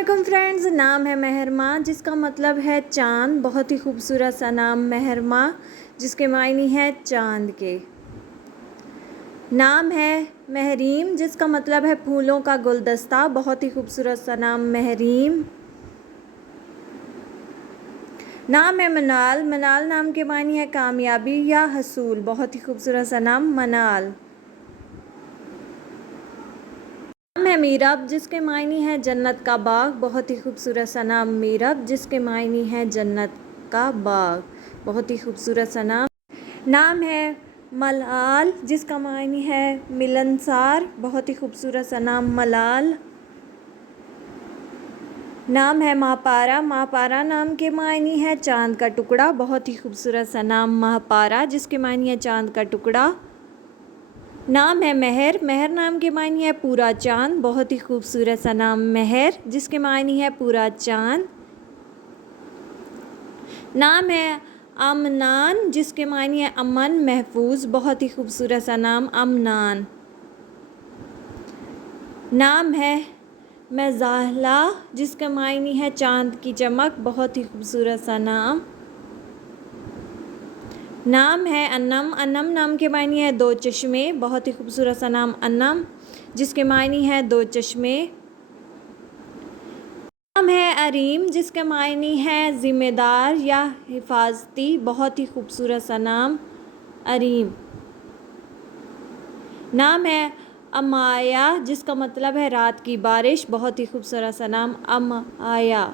वालेकुम फ्रेंड्स, नाम है महरमा जिसका मतलब है चाँद। बहुत ही खूबसूरत सा नाम महरमा जिसके मायने है चाँद के। नाम है महरीम जिसका मतलब है फूलों का गुलदस्ता। बहुत ही खूबसूरत सा नाम महरीम। नाम है मनाल। मनाल नाम के मायने है कामयाबी या हसूल। बहुत ही खूबसूरत सा नाम मनाल। नाम है मीरब जिसके मायने है जन्नत का बाग। बहुत ही खूबसूरत सा नाम मीरब जिसके मायने है जन्नत का बाग। बहुत ही खूबसूरत सा नाम। नाम है मलाल जिसका मायने है मिलनसार। बहुत ही खूबसूरत सा नाम मलाल। नाम है महापारा। महापारा नाम के मायने है चांद का टुकड़ा। बहुत ही खूबसूरत सा नाम महापारा जिसके मायने है चांद का टुकड़ा। नाम है मेहर। मेहर नाम के मायने है पूरा चांद। बहुत ही खूबसूरत सा नाम मेहर जिसके मायने है पूरा चांद। नाम है अमनान जिसके मायने है अमन महफूज। बहुत ही खूबसूरत सा नाम अमनान। नाम है मज़ाहला जिसके मायने है चांद की चमक। बहुत ही खूबसूरत सा नाम। नाम है अन्नम। अन्नम नाम के मायने है दो चश्मे। बहुत ही खूबसूरत सा नाम अन्नम जिसके मायने है दो चश्मे। नाम है अरीम जिसके मायने है ज़िम्मेदार या हिफाजती। बहुत ही खूबसूरत सा नाम अरीम। नाम है अमाया जिसका मतलब है रात की बारिश। बहुत ही खूबसूरत सा नाम अमाया।